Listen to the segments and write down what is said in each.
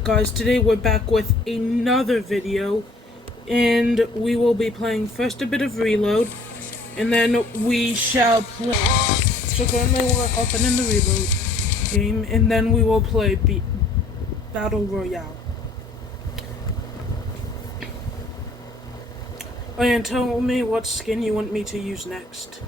up, guys? Today we're back with another video, and we will be playing first a bit of Reload, and then we shall play. So currently we're hopping in the Reload game, and then we will play Battle Royale. Oh, and tell me what skin you want me to use next.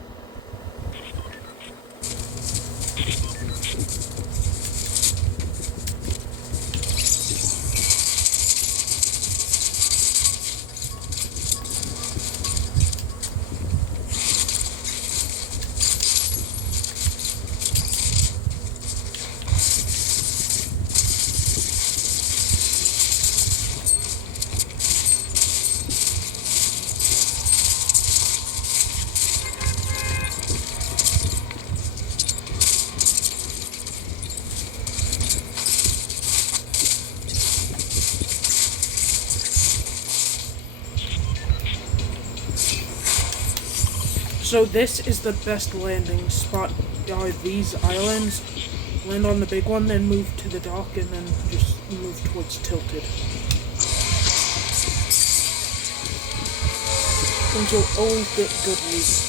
So this is the best landing spot. These islands. Land on the big one, then move to the dock, and then just move towards Tilted. And you'll always get good loot.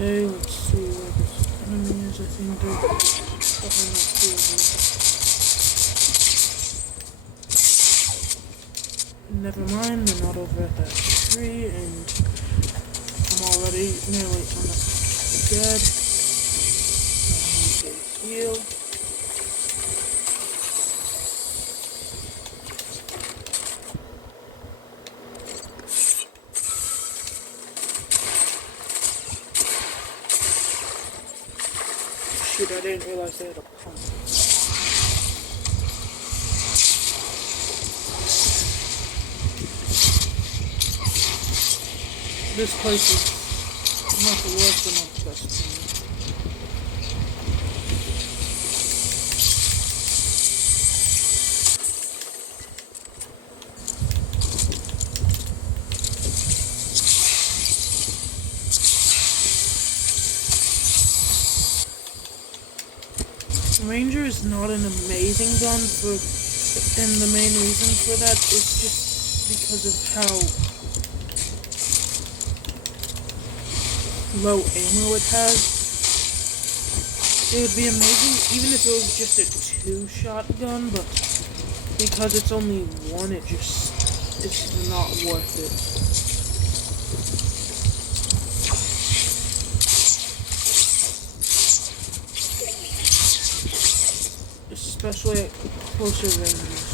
Okay, let's see where this enemy is. I think they're behind that field. Never mind, they're not over at that tree, and I'm already nearly almost dead. I need to heal. Shoot, I didn't realize they had a pump. This place is not the worst and not the best for me. Ranger is not an amazing gun and the main reason for that is just because of how low ammo it has. It would be amazing even if it was just a 2-shot gun, but because it's only one, it's not worth it. Especially at closer ranges.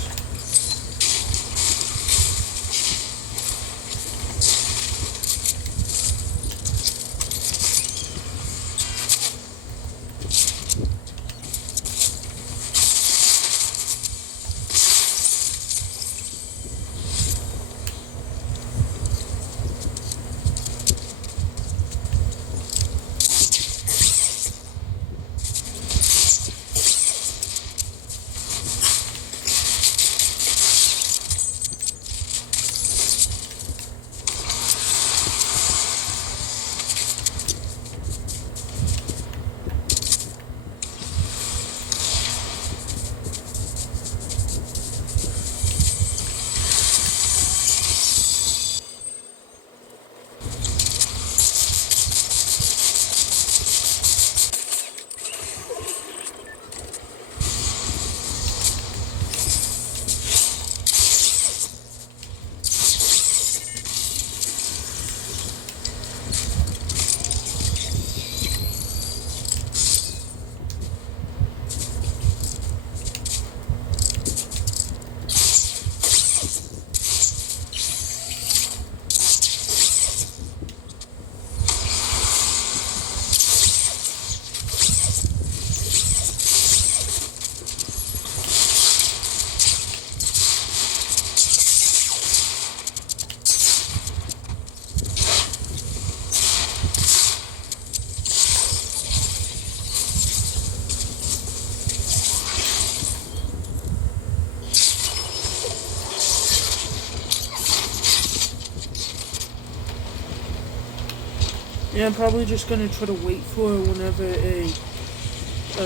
Yeah, I'm probably just gonna try to wait for whenever a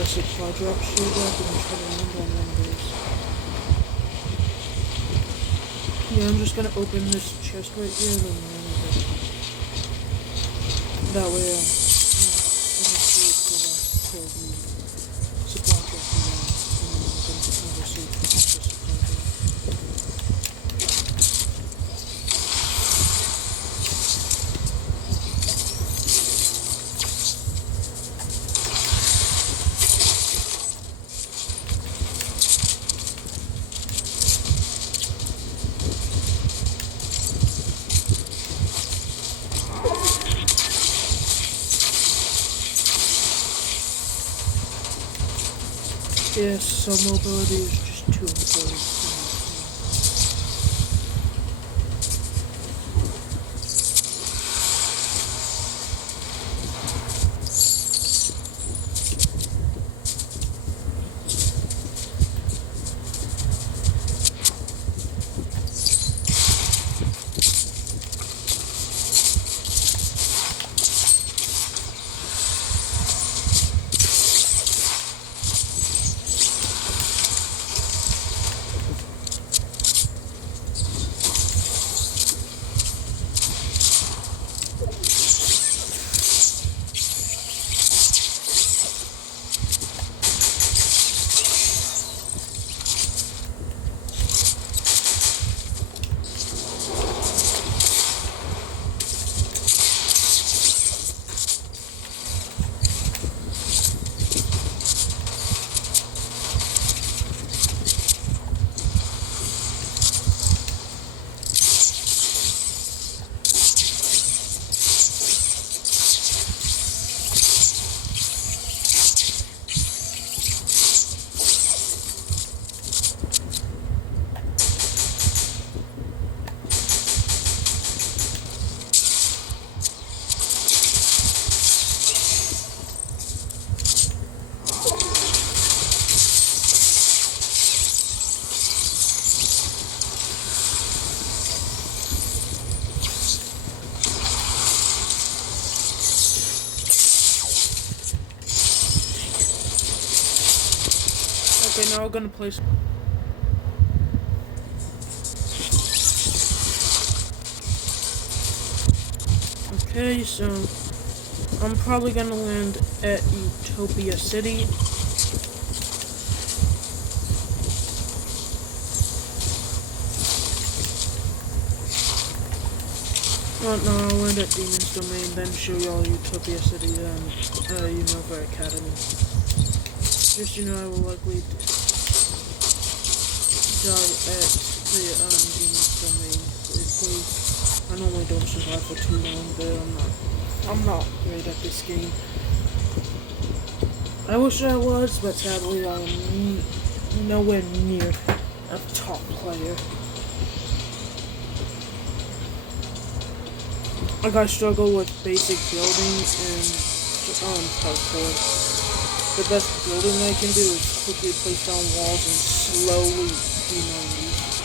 supply drop shows up and try to land on one of those. Yeah, I'm just gonna open this chest right here and then land it. That way, I'm not sure till the supply drop and then I'm gonna go search for the supply drop. Yes, some mobility is just too important. Okay, now we're gonna place. Okay, so I'm probably gonna land at Utopia City. Well, no, I'll land at Demon's Domain, then show y'all Utopia City, then Unova Academy. Just, I will likely die at the Demon's Domain. Basically, I normally don't survive for too long, but I'm not great at this game. I wish I was, but sadly I'm nowhere near a top player. Like, I struggle with basic building and parkour. The best building I can do is quickly place down walls and slowly demine these.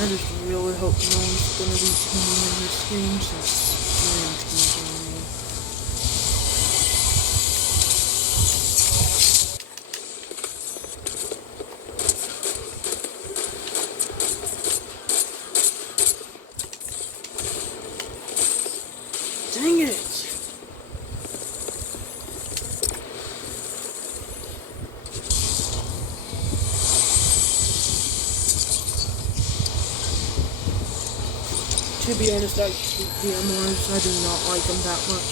I just really hope no one's gonna be teaming in this game since teaming teams on me. Dang it! To be honest, I hate DMRs. I do not like them that much.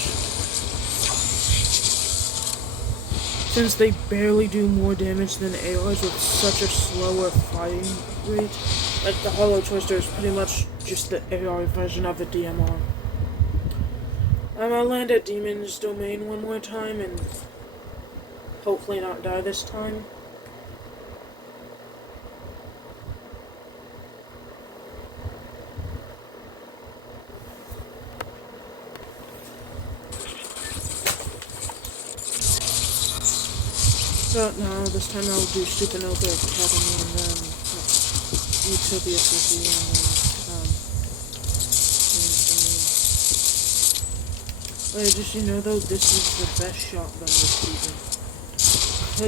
Since they barely do more damage than ARs with such a slower firing rate. Like, the Hollow Twister is pretty much just the AR version of the DMR. I'm gonna land at Demon's Domain one more time and hopefully not die this time. But no, this time I'll do Supernova Academy and then Utopia City and then Just so you know though, this is the best shotgun this season.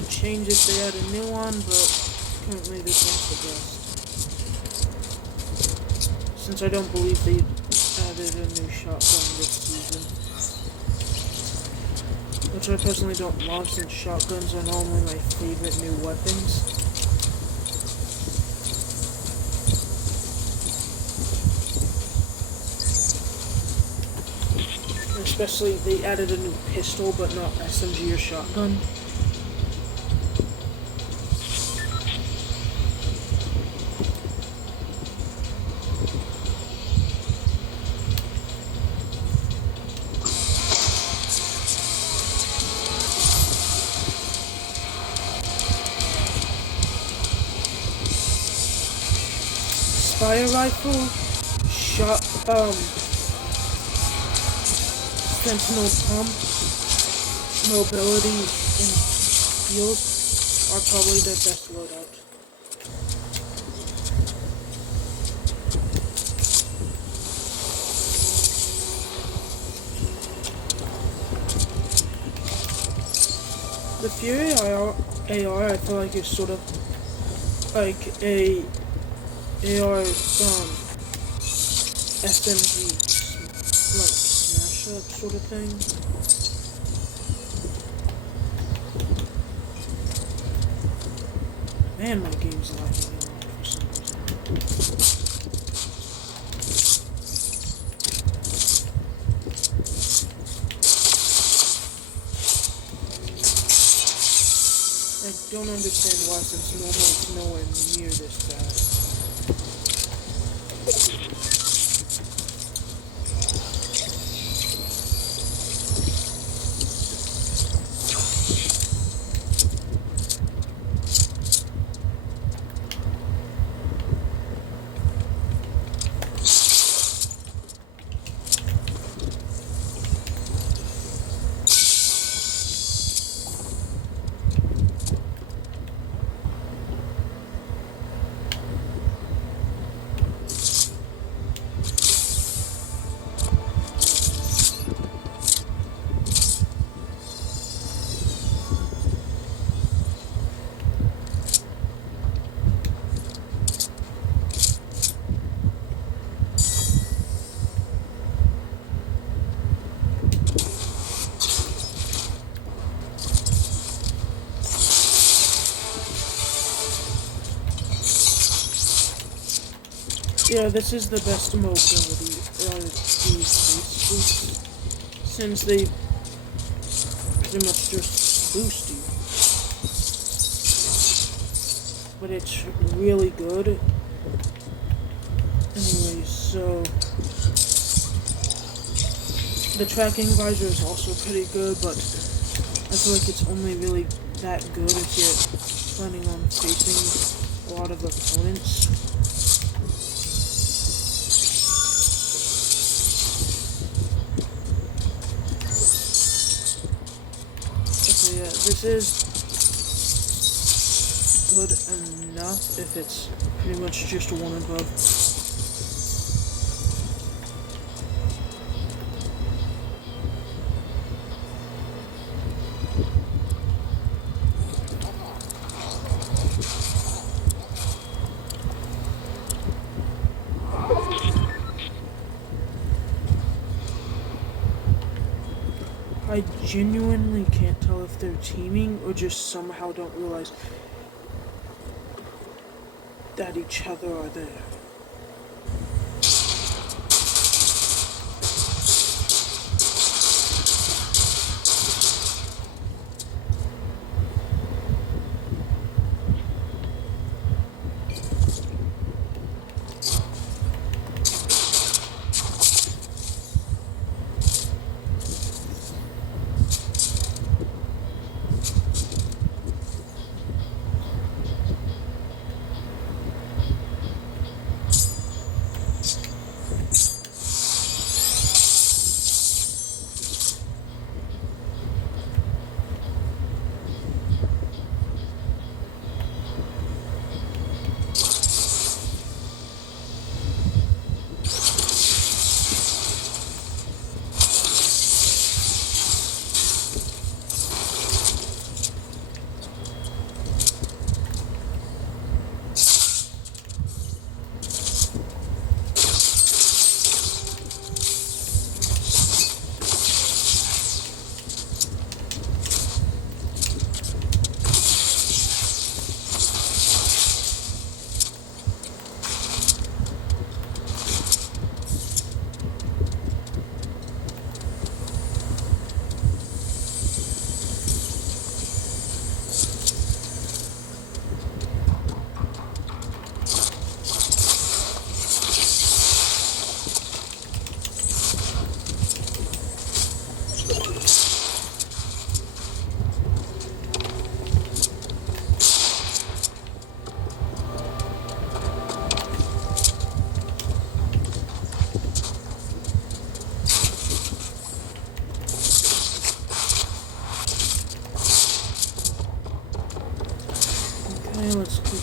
Could change if they add a new one, but currently this one's the best. Since I don't believe they added a new shotgun this season. Which I personally don't love, since shotguns are normally my favorite new weapons. Especially, they added a new pistol, but not SMG or shotgun. Fire rifle, sentinel pump, mobility, and heals are probably their best loadout. The Fury AR I feel like is sort of like a AR SMG like smash up sort of thing. Man, my game's lagging a lot for some reason. I don't understand why, since normally it's nowhere near this bad. Yeah, this is the best mobility these boosts, since they pretty much just boost you. But it's really good. Anyway, so the tracking visor is also pretty good, but I feel like it's only really that good if you're planning on facing a lot of opponents. Yeah, this is good enough if it's pretty much just one above. I genuinely can't tell if they're teaming or just somehow don't realize that each other are there.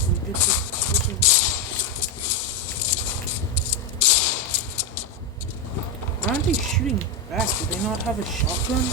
Can we get this person? Why aren't they shooting back? Do they not have a shotgun?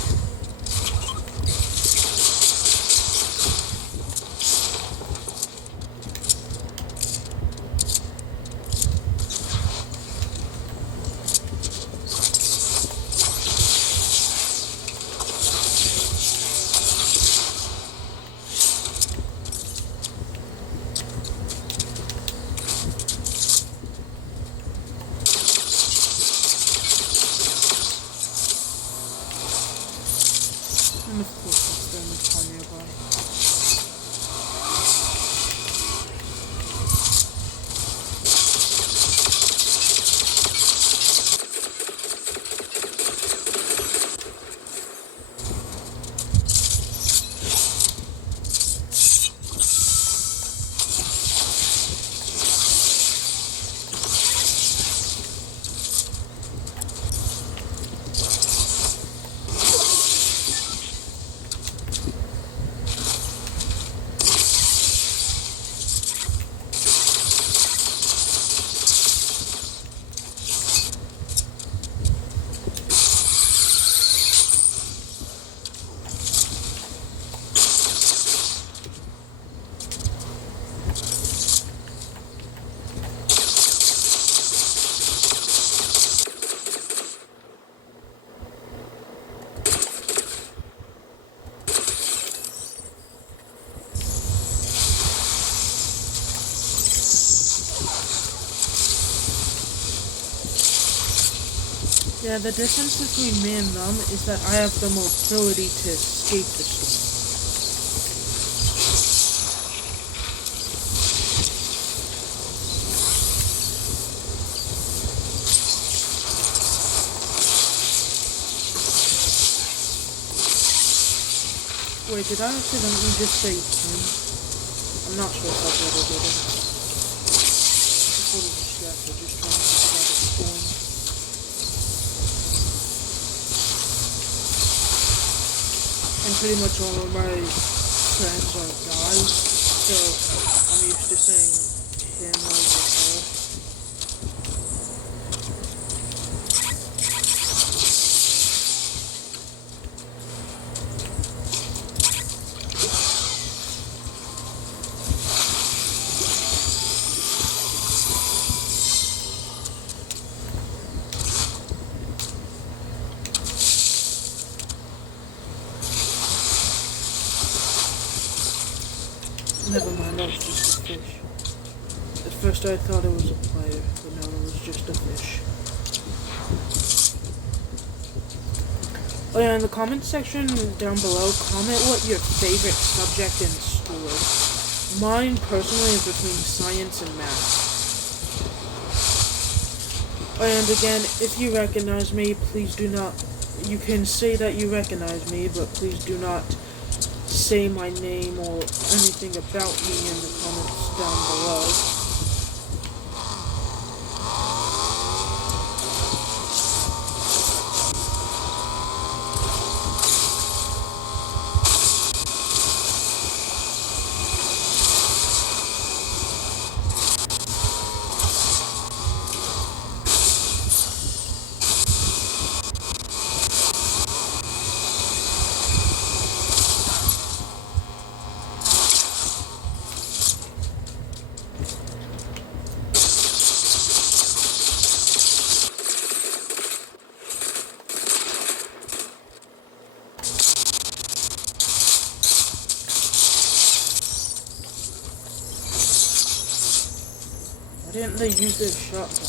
And of course, it's them with time nearby. Yeah, the difference between me and them is that I have the mobility to escape the storm. Wait, did I accidentally just say him? I'm not sure if I did or didn't. Just a little distracted, just trying to get out of the storm. And pretty much all of my friends are guys, so I'm used to saying him over her. Never mind, that was just a fish. At first I thought it was a player, but no, it was just a fish. Oh yeah, in the comment section down below, comment what your favorite subject in school is. Mine, personally, is between science and math. And again, if you recognize me, please do not... You can say that you recognize me, but please do not say my name or anything about me in the comments down below. Why didn't they use their shotgun?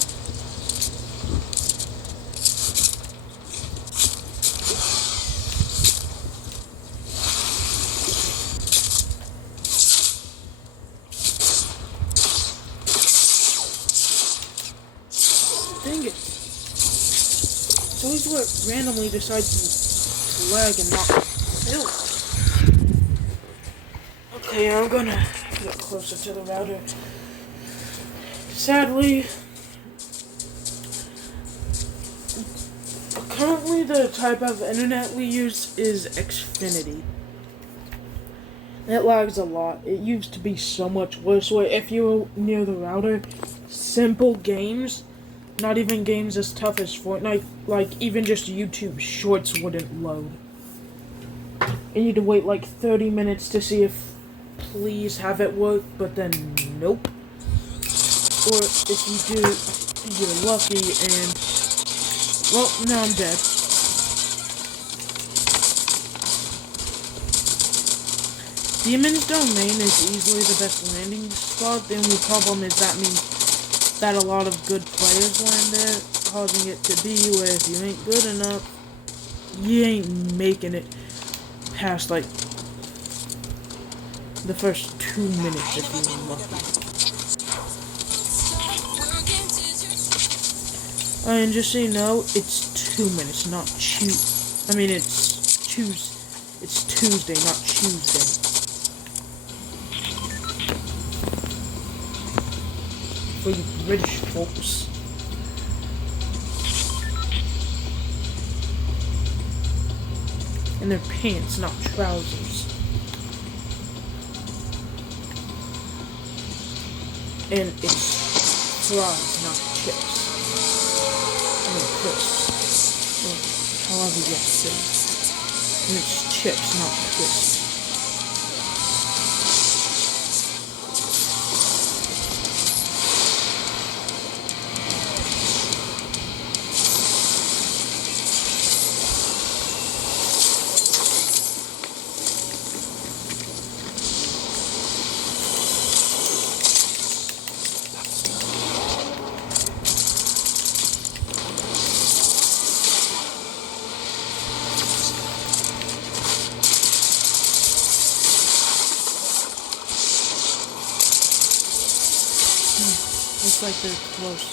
Dang it. It's always what randomly decides to lag and not kill. Okay, I'm gonna get closer to the router. Sadly, currently the type of internet we use is Xfinity. It lags a lot. It used to be so much worse where if you were near the router, simple games, not even games as tough as Fortnite, like even just YouTube shorts wouldn't load. And you'd wait like 30 minutes to see if please have it work, but then nope. Or if you do, you're lucky and, well, now I'm dead. Demon's Domain is easily the best landing spot. The only problem is that means that a lot of good players land there, causing it to be where if you ain't good enough, you ain't making it past like the first 2 minutes if you're lucky. And just so you know, it's 2 minutes, not it's Tuesday, not Tuesday. For you British folks. And their pants, not trousers. And it's fries, not chips. I mean crisps. Or however you say it. And it's chips, not crisps. Looks like they're close.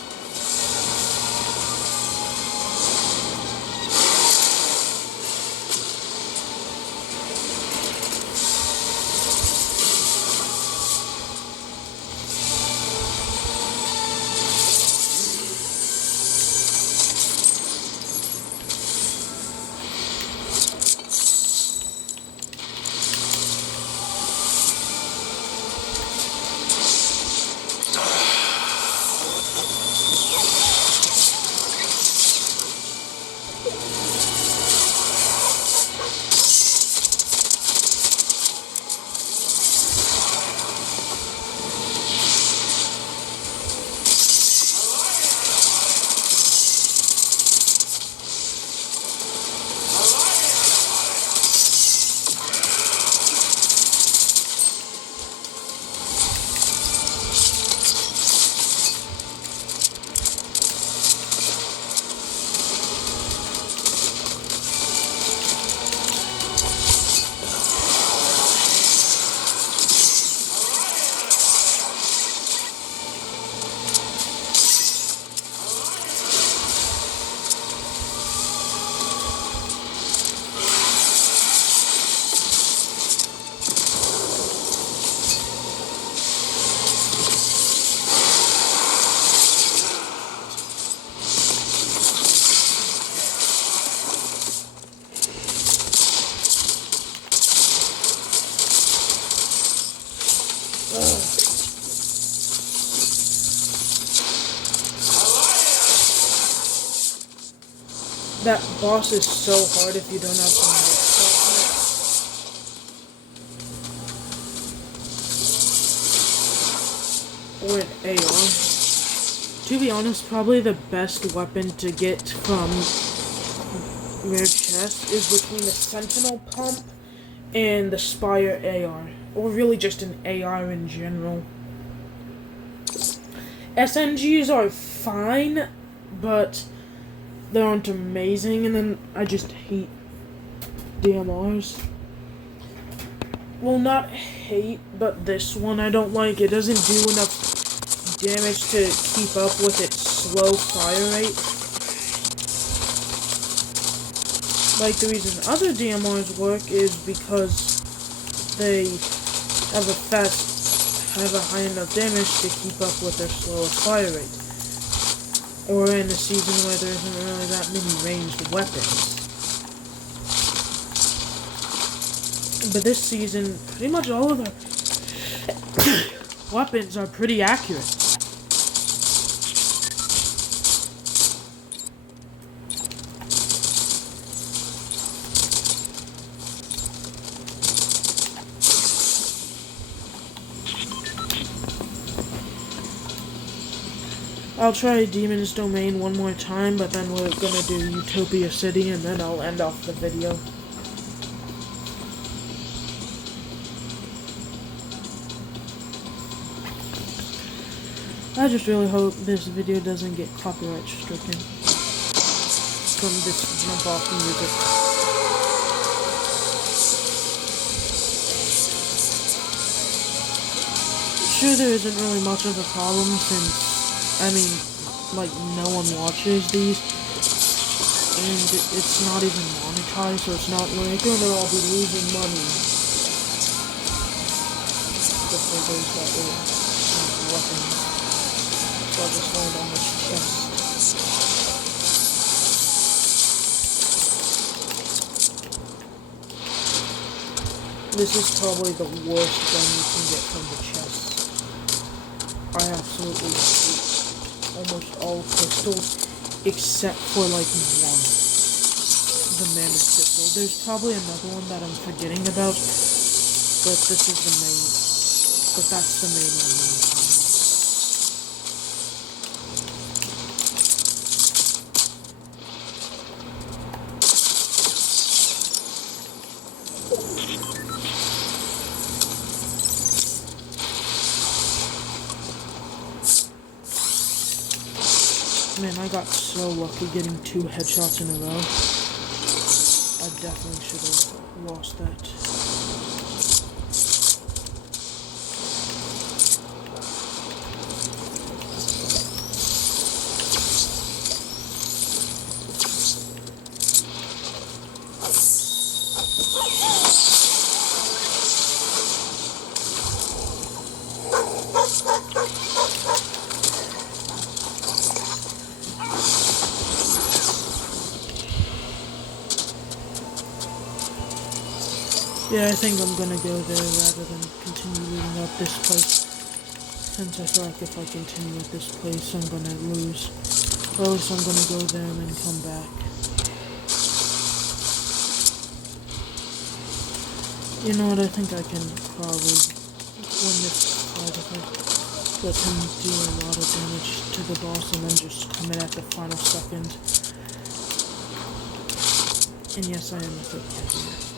That boss is so hard if you don't have some mix or an AR. To be honest, probably the best weapon to get from rare chest is between the Sentinel Pump and the Spire AR, or really just an AR in general. SMGs are fine, but they aren't amazing, and then I just hate DMRs. Well, not hate, but this one I don't like. It doesn't do enough damage to keep up with its slow fire rate. Like, the reason other DMRs work is because they have a high enough damage to keep up with their slower fire rate. Or in a season where there isn't really that many ranged weapons. But this season, pretty much all of the weapons are pretty accurate. I'll try Demon's Domain one more time, but then we're gonna do Utopia City, and then I'll end off the video. I just really hope this video doesn't get copyright stricken from this jump off music. Sure, there isn't really much of a problem since, like, no one watches these, and it's not even monetized, so it's not like, oh, they'll all be losing money. Just for those that will use weapons. So I'll just land on this chest. This is probably the worst gun you can get from the chest. I absolutely hate almost all pistols, except for like one. The Mammoth pistol. There's probably another one that I'm forgetting about, but this is the main. But that's the main one that I'm talking Man, I got so lucky getting 2 headshots in a row. I definitely should have lost that. Yeah, I think I'm gonna go there rather than continue looting up this place. Since I feel like if I continue at this place, I'm gonna lose. Or at least I'm gonna go there and then come back. You know what, I think I can probably win this fight if I let him do a lot of damage to the boss and then just come in at the final second. And yes, I am a foot champion.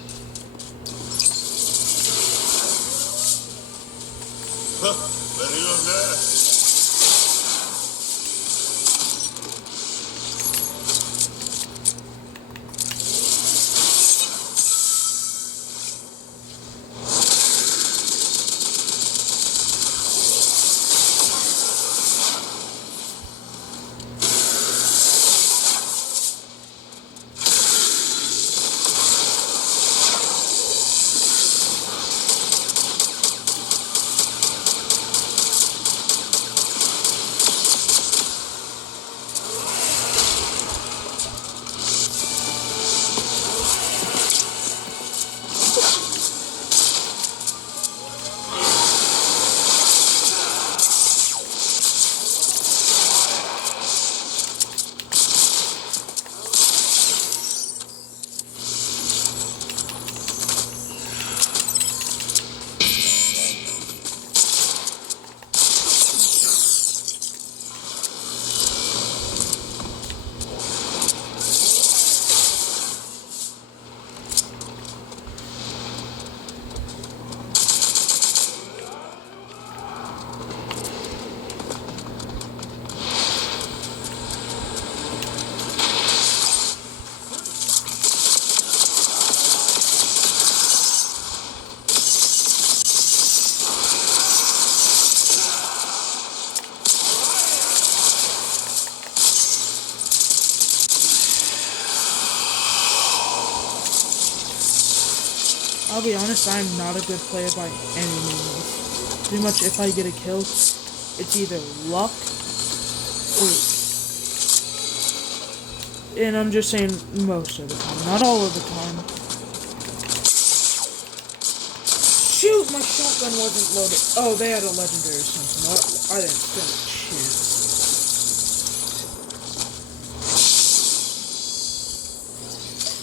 Better on that. I'll be honest, I'm not a good player by any means. Pretty much if I get a kill, it's either luck or... And I'm just saying most of the time, not all of the time. my shotgun wasn't loaded. Oh, they had a legendary sentinel. I didn't stand a chance.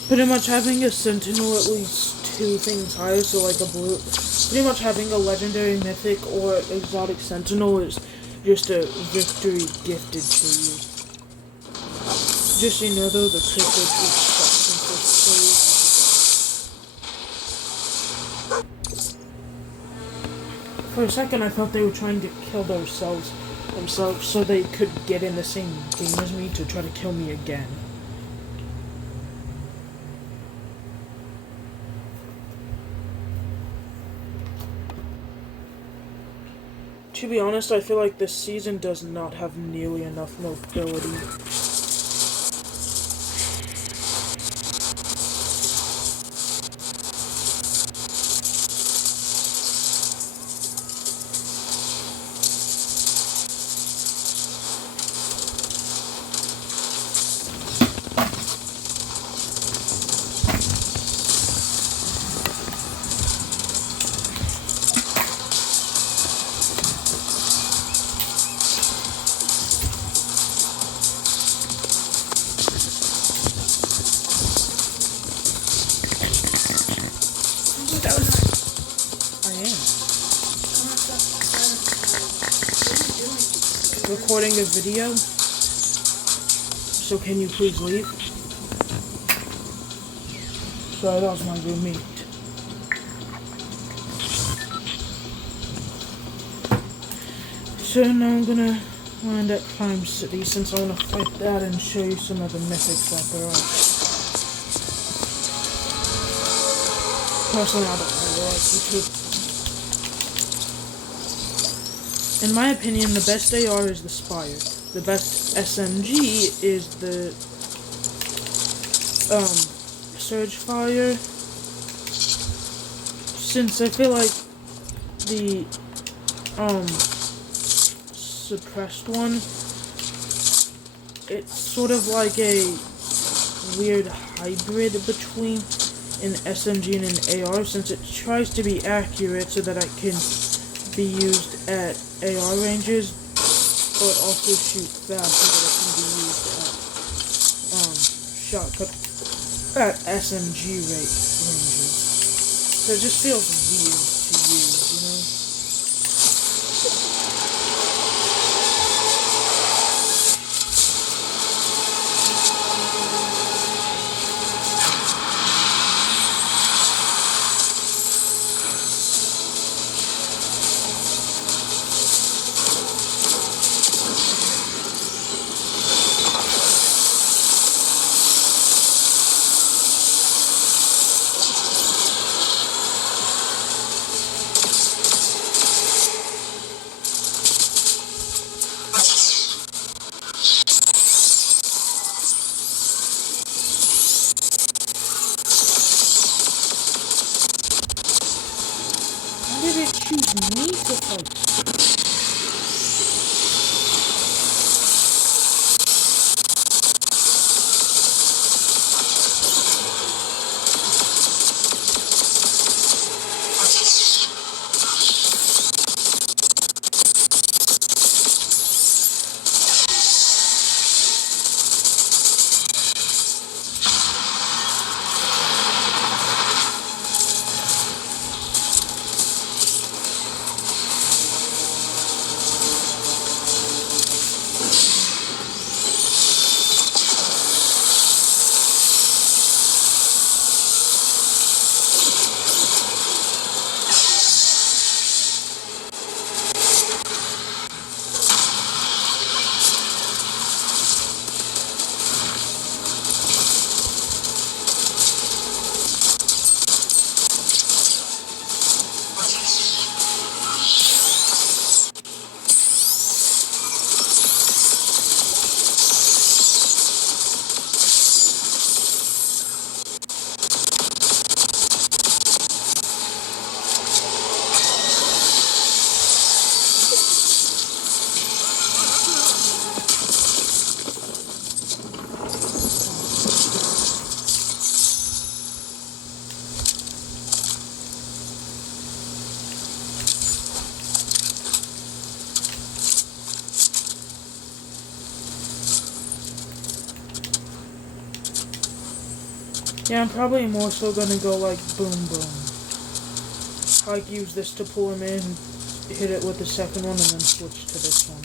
Pretty much having a sentinel at least 2 things higher, so like a blue. Pretty much having a legendary mythic or exotic sentinel is just a victory gifted to you. Just so you know though, the critical tree sucks in first place. For a second I thought they were trying to kill themselves so they could get in the same game as me to try to kill me again. To be honest, I feel like this season does not have nearly enough mobility. Recording a video, so can you please leave? Sorry, that was my roommate. So now I'm gonna land at Prime City since I want to fight that and show you some of the mythics that there are. Personally, I don't really like YouTube. In my opinion, the best AR is the Spire. The best SMG is the Surge Fire. Since I feel like the suppressed one, it's sort of like a weird hybrid between an SMG and an AR, since it tries to be accurate so that it can be used at AR ranges, but also shoot fast so that it can be used at SMG ranges. So it just feels weird to use, you know? Yeah, I'm probably more so gonna go like boom boom. Like use this to pull him in, hit it with the second one, and then switch to this one.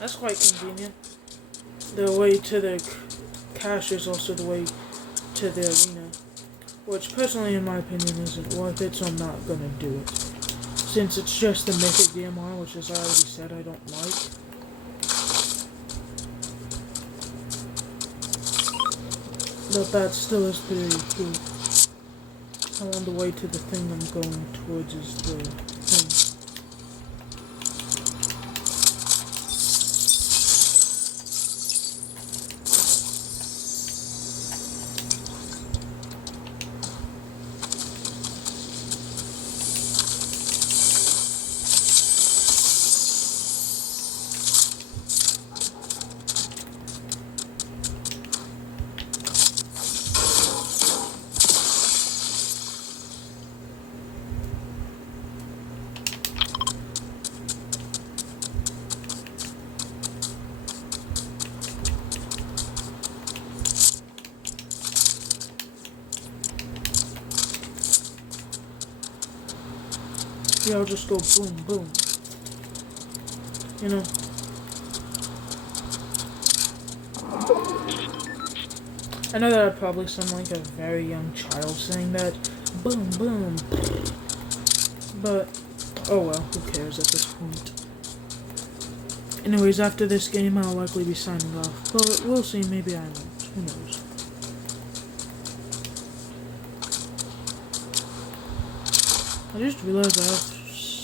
That's quite convenient. The way to the cache is also the way to the arena, which personally in my opinion isn't worth it, so I'm not gonna do it. Since it's just the mythic DMR, which as I already said I don't like. But that still is pretty cool. And on the way to the thing I'm going towards is the thing. Yeah, I'll just go boom, boom. You know? I know that I probably sound like a very young child saying that. Boom, boom. But, oh well, who cares at this point. Anyways, after this game, I'll likely be signing off. But we'll see, maybe I won't. Who knows? I just realized I have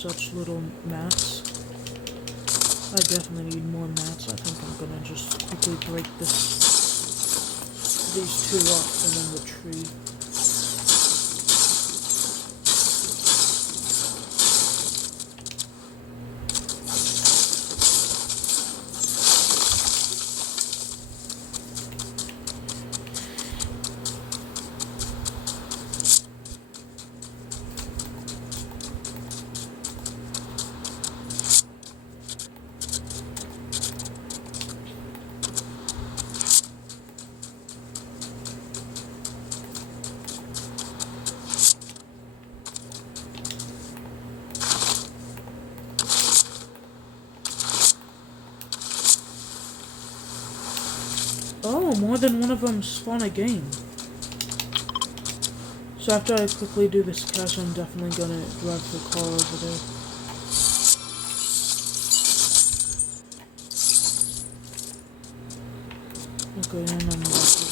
such little mats. I definitely need more mats. I think I'm gonna just quickly break these two off and then the tree. Oh, more than one of them spawn a game. So after I quickly do this cache, I'm definitely gonna drive the car over there. Okay, and I'm likely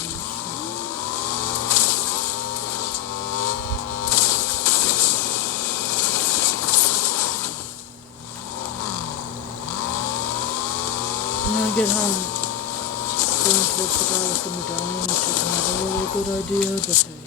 when I get home, going towards the guy with the medallion, which is not a really good idea, but hey.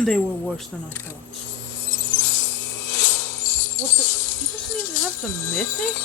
Man, they were worse than I thought. What the? He doesn't even have the mythic?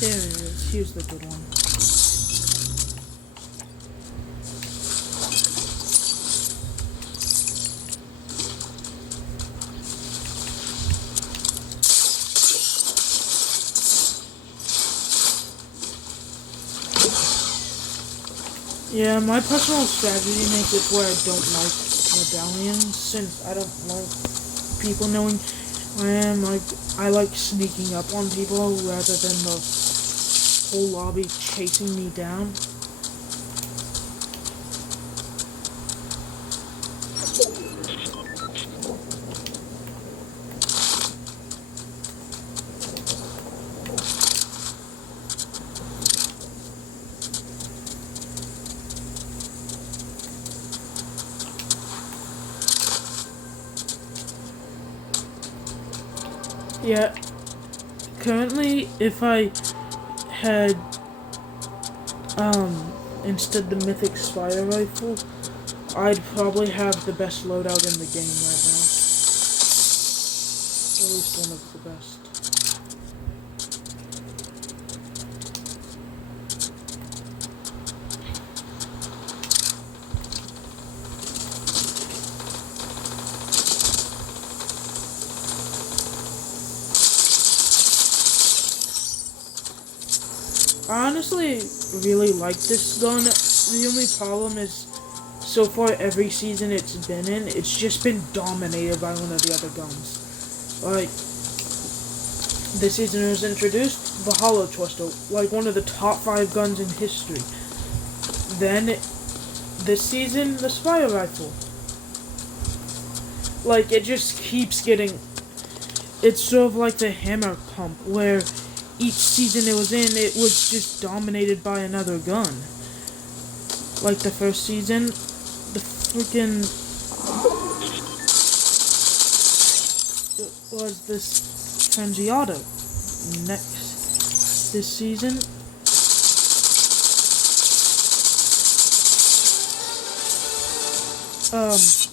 There it is. Here's the good one. Yeah, my personal strategy makes it where I don't like medallions, since I don't like people knowing where I am. I like sneaking up on people rather than the whole lobby chasing me down. Yeah, currently, if I had, instead the Mythic Spire Rifle, I'd probably have the best loadout in the game right now. At least one of the best. I honestly really like this gun. The only problem is, so far every season it's been in, it's just been dominated by one of the other guns. Like, this season it was introduced, the Hollow Twister, like one of the top 5 guns in history. Then, this season, the Spire Rifle. Like, it just keeps getting... It's sort of like the Hammer Pump, where each season it was in, it was just dominated by another gun. Like the first season, the freaking... It was this Frenzy Auto. Next, this season...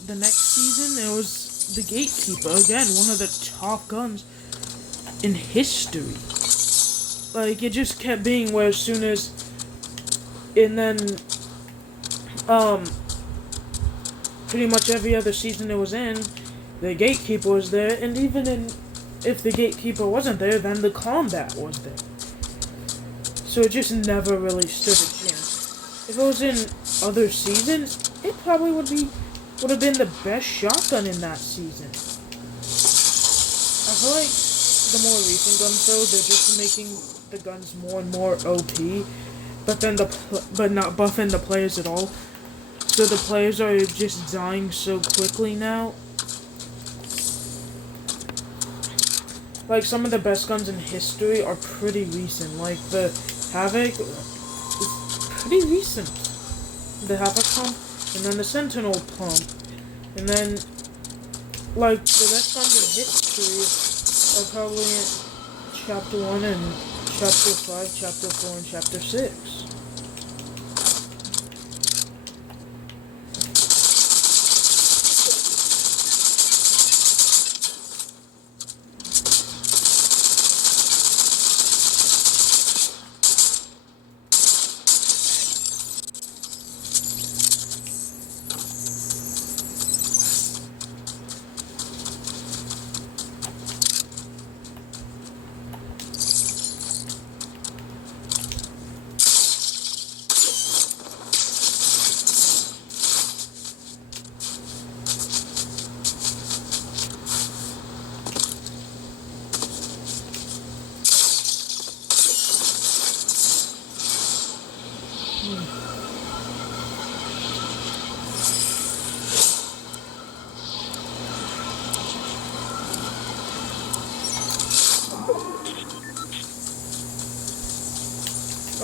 the next season, it was the Gatekeeper. Again, one of the top guns in history. Like, it just kept being where as soon as... And then, pretty much every other season it was in, the Gatekeeper was there, and even if the Gatekeeper wasn't there, then the Combat was there. So it just never really stood a chance. If it was in other seasons, it probably would have been the best shotgun in that season. I feel like the more recent guns, though, they're just making the guns more and more OP, but not buffing the players at all. So the players are just dying so quickly now. Like, some of the best guns in history are pretty recent. Like, the Havoc is pretty recent. The Havoc pump, and then the Sentinel pump. And then, like, the best guns in history are probably Chapter 1 and Chapter 5, Chapter 4, and Chapter 6.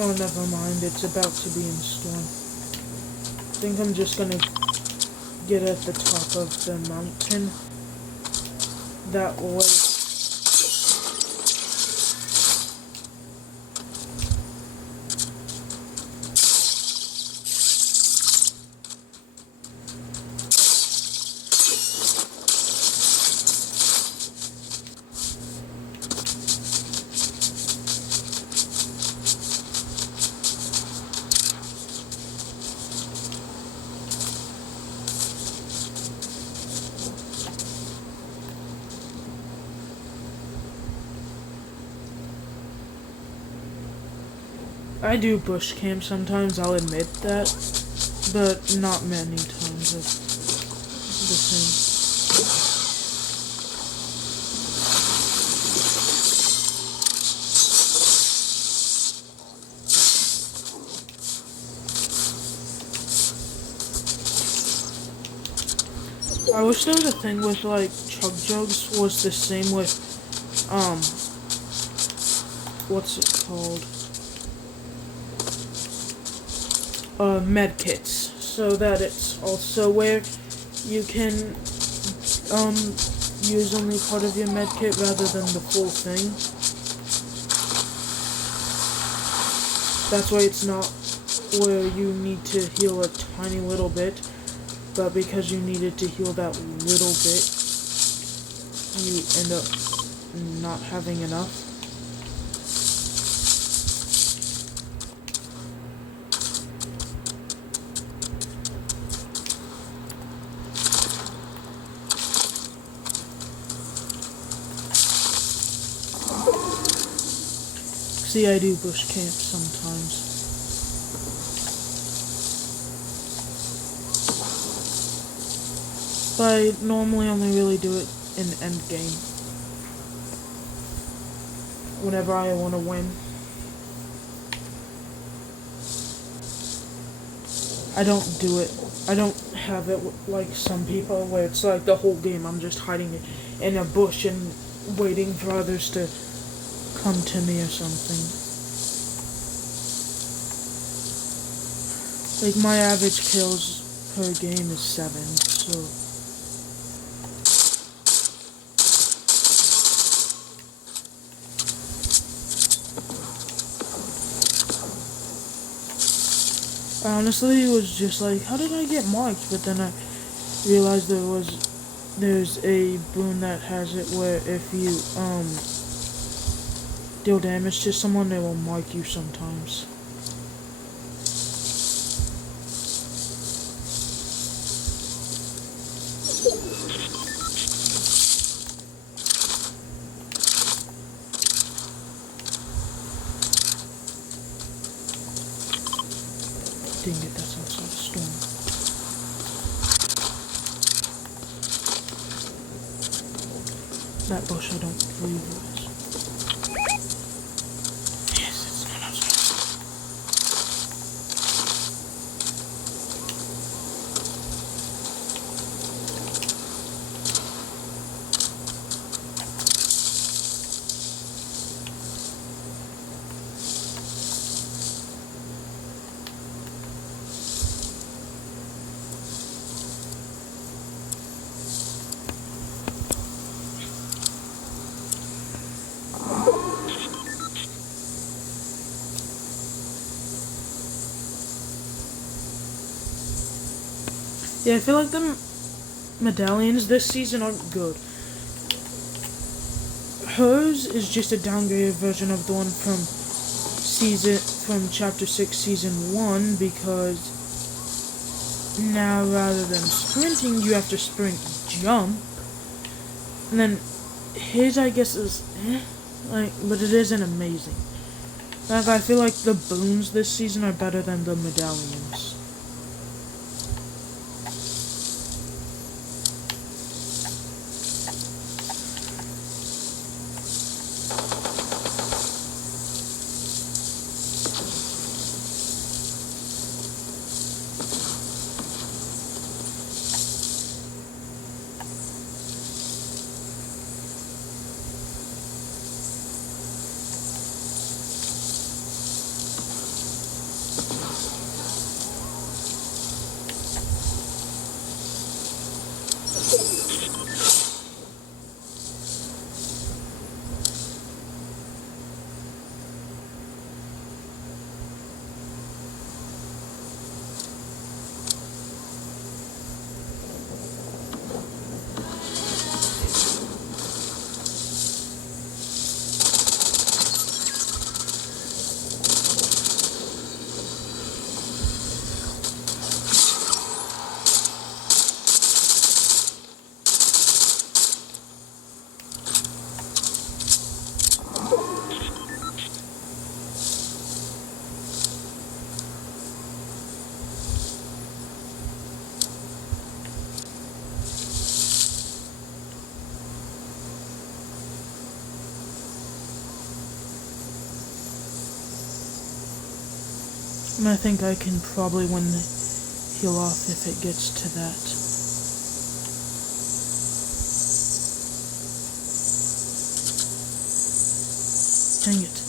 Oh, never mind. It's about to be in storm. I think I'm just gonna get at the top of the mountain. That way. I do bush camp sometimes, I'll admit that, but not many times of the thing. I wish there was a thing with like chug jugs was the same with what's it called? Med kits. So that it's also where you can use only part of your med kit rather than the full thing. That's why it's not where you need to heal a tiny little bit, but because you needed to heal that little bit, you end up not having enough. See, I do bush camp sometimes. But I normally only really do it in end game. Whenever I want to win. I don't do it. I don't have it like some people where it's like the whole game I'm just hiding in a bush and waiting for others to come to me or something. Like my average kills per game is 7, so honestly, it was just like, how did I get marked? But then I realized there's a boon that has it where if you deal damage to someone, they will mark you sometimes. Dang it, that's outside the storm. That bush I don't believe it is. Yes, it's not outside. Yeah, I feel like the medallions this season aren't good. Hers is just a downgraded version of the one from chapter 6 season 1, because now rather than sprinting you have to sprint jump. And then his I guess is but it isn't amazing. Like I feel like the boons this season are better than the medallions. And I think I can probably heal off if it gets to that. Dang it.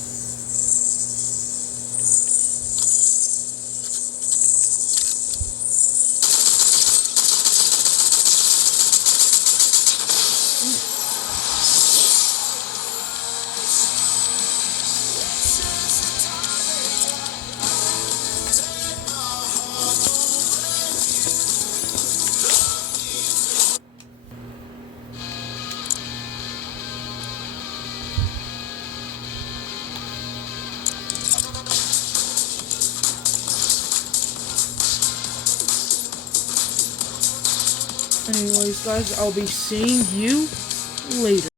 Anyways, guys, I'll be seeing you later.